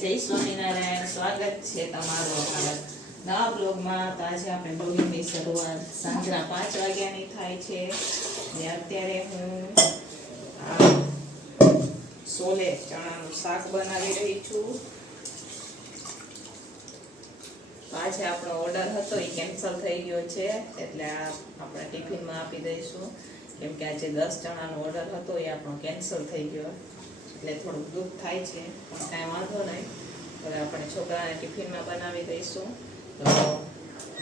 જય સ્વામિનારાયણ, સ્વાગત છે તમારું અમારા નવા બ્લોગમાં. તો આજે આપણે બ્લોગિંગની શરૂઆત સાંજના પાંચ વાગ્યાની થાય છે ને અત્યારે હું સોલે ચણાનું શાક બનાવી રહી છું. પાછે આપણો ઓર્ડર હતો, એ કેન્સલ થઈ ગયો છે, એટલે આ આપણે ટિફિનમાં આપી દઈશું. કેમ કે આજે દસ ચણાનો ઓર્ડર હતો, એ આપણો કેન્સલ થઈ ગયો. એટલે થોડુંક દુઃખ થાય છે, પણ કાંઈ વાંધો નહીં. હવે આપણે છોકરાને ટિફિનમાં બનાવી દઈશું. તો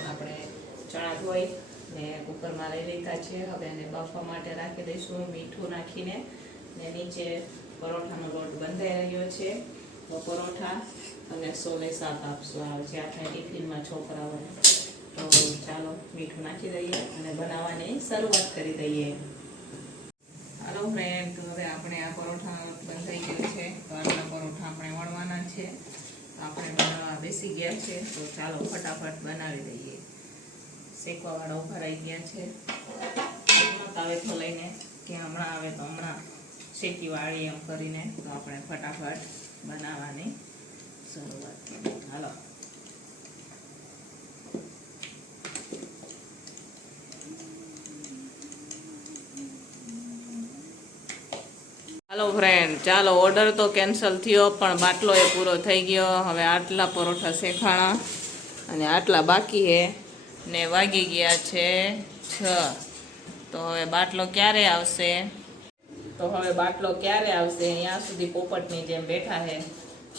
આપણે ચણા ધોઈ ને કુકરમાં લઈ લીધા છે. હવે એને બાફવા માટે રાખી દઈશું. મીઠું નાખીને ને નીચે પરોઠાનો લોટ બંધાઈ રહ્યો છે. તો પરોઠા અને સોલે શાક આપશું. આવે છે આપણે ટિફિનમાં છોકરાઓને. તો ચાલો મીઠું નાખી દઈએ અને બનાવવાની શરૂઆત કરી દઈએ. હાલો ફ્રેન્ડ તો હવે આપણે આ પરોઠા બંધાઈ ગયો છે. તો પરોઠા આપણે વણવાના છે. આપણે બનાવવા બેસી ગયા છે. તો ચાલો ફટાફટ બનાવી દઈએ. શેકવાવાળા ઊભા રહી ગયા છે. તાવેથો લઈને, કે હમણાં આવે તો હમણાં શેકી વાળી એમ કરીને તો આપણે ફટાફટ બનાવવાની શરૂઆત કરીએ. હાલો ફ્રેન્ડ ચાલો ઓર્ડર તો કેન્સલ થયો, પણ બાટલો એ પૂરો થઈ ગયો. હવે આટલા પરોઠા શેખાણા અને આટલા બાકી હે. ને વાગી ગયા છે છ. તો હવે બાટલો ક્યારે આવશે? તો હવે બાટલો ક્યારે આવશે? અહીંયા સુધી પોપટની જેમ બેઠા છે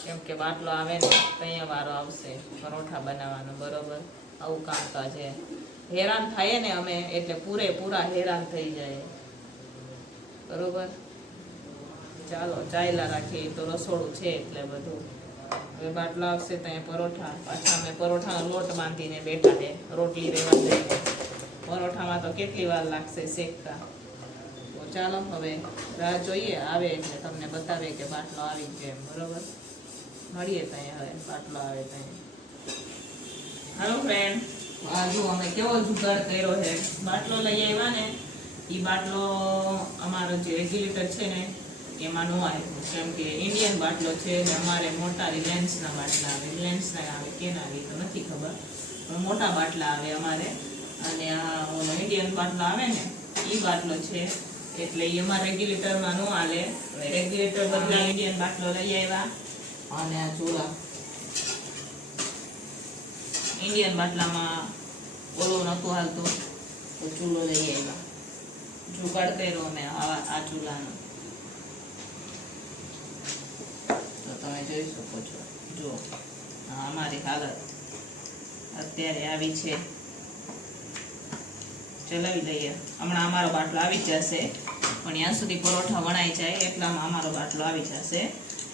કેમ કે બાટલો આવે ને ત્યાં વારો આવશે. પરોઠા બનાવવાનો, બરોબર? આવું કામકાજ છે હેરાન થાય ને અમે, એટલે પૂરેપૂરા હેરાન થઈ જાય. બરોબર? ચાલો, ચાયલા રાખીએ તો રસોડું છે એટલે બધું. હવે બાટલો આવશે ત્યાં પરોઠા. પાછા અમે પરોઠાનો લોટ બાંધીને બેઠા દે રોટલી રેવા દઈએ. પરોઠામાં તો કેટલી વાર લાગશે શેકતા? તો ચાલો, હવે રાહ જોઈએ, આવે એટલે તમને બતાવે કે બાટલો આવી ગયો એમ, બરોબર? મળીએ ત્યાં હવે બાટલો આવે ત્યાં હાલો ફ્રેન્ડ આ જો અમે કેવો જુગાડ કર્યો છે. બાટલો લઈ આવ્યા ને એ બાટલો અમારો જે રેગ્યુલેટર છે ને એમાં નો આવે. કેમ કે ઇન્ડિયન બાટલો છે ને અમારે મોટા રિલાયન્સના બાટલા આવે. રિલાયન્સના આવે કેના આવે તો નથી ખબર. પણ મોટા બાટલા આવે અમારે. અને આ ઓલો ઇન્ડિયન બાટલો આવે ને એ બાટલો છે. એટલે અમારે રેગ્યુલેટરમાં નો હાલે. રેગ્યુલેટર બદલા ઇન્ડિયન બાટલો લઈ આવ્યા. અને આ ચૂલા ઇન્ડિયન બાટલામાં ઓલો નહોતું હાલતું. તો ચૂલો લઈ આવ્યા. જુગાડ કર્યો અમે આ ચૂલાનો તો તમે જોઈ શકો છો. જુઓ અમારી હાલત અત્યારે આવી છે. ચલાવી લઈએ. હમણાં અમારો બાટલો આવી જશે, પણ ત્યાં સુધી પરોઠા વણાઈ જાય એટલામાં અમારો બાટલો આવી જશે.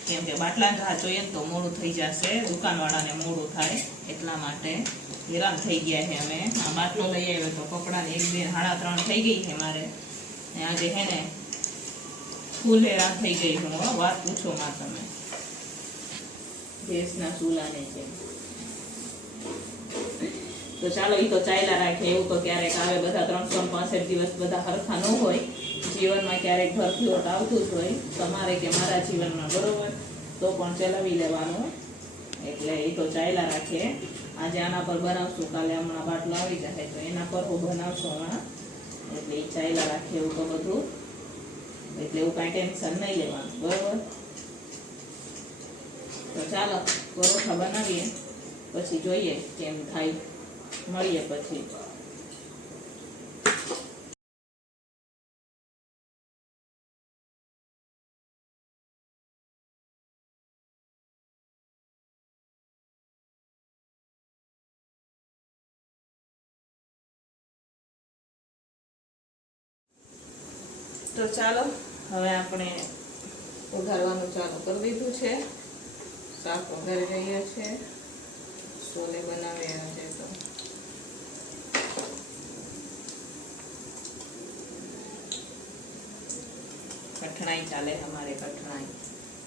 કેમ કે બાટલા ઘા જોઈએ તો મોડું થઈ જશે, દુકાનવાળાને મોડું થાય એટલા માટે હેરાન થઈ ગયા છે અમે. આ બાટલો લઈ આવ્યો તો કપડાને એક, બે, સાડા ત્રણ થઈ ગઈ છે મારે. આજે હે ને ફૂલ હેરાન થઈ ગઈ હું, વાત પૂછો માં તમે. ભેંસના ચૂલાને જેમ તો ચાલો એ તો ચાલ્યા રાખે. એવું તો ક્યારેક આવે બધા ત્રણસો પાસઠ દિવસ બધા હરખા ન હોય. જીવનમાં ક્યારેક ઘરથી હોટ આવતું જ હોય. તમારે કે મારા જીવનમાં બરોબર, તો પણ ચલાવી લેવાનું. એટલે એ તો ચાલ્યા રાખે. આજે આના પર બનાવશું, કાલે હમણાં બાટલો આવી જાય, તો એના પર હું બનાવશું હમણાં. એટલે એ ચાલ્યા રાખે એવું તો બધું. એટલે એવું કાંઈ ટેન્શન નહીં લેવાનું. બરોબર? તો ચાલો પરોઠા બનાવીએ. પછી જોઈએ કેમ થાય. મળીએ પછી. તો ચાલો, હવે આપણે વઘારવાનું ચાલુ કરી દીધું છે. શાક વઘારી રહ્યા છે. છોલે બનાવી આજે તો. કઠણાઈ ચાલે અમારે કઠણાઈ.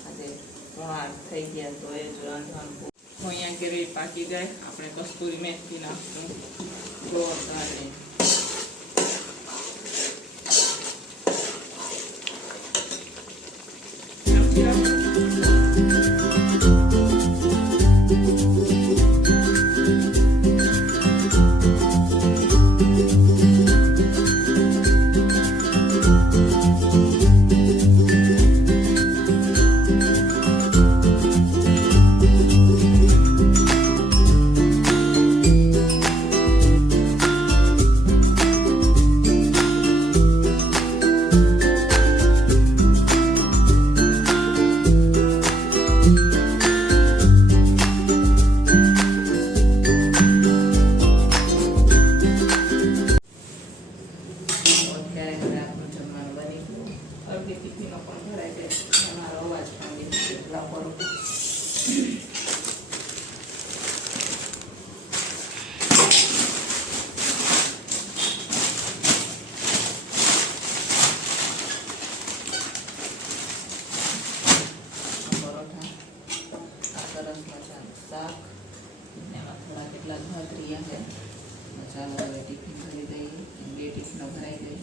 આજે પોણા થઈ ગયા તો એ જ રાંધવાનું અહીંયા કેરી પાકી જાય આપણે કસ્તુરી મેથી નાખશું જોરદાર કરું. કેટલા ભાગ રહ્યા છે. ચાલો હવે ટિફિન ભરી દઈએ. બે ટિફિનો ભરાઈ ગઈ.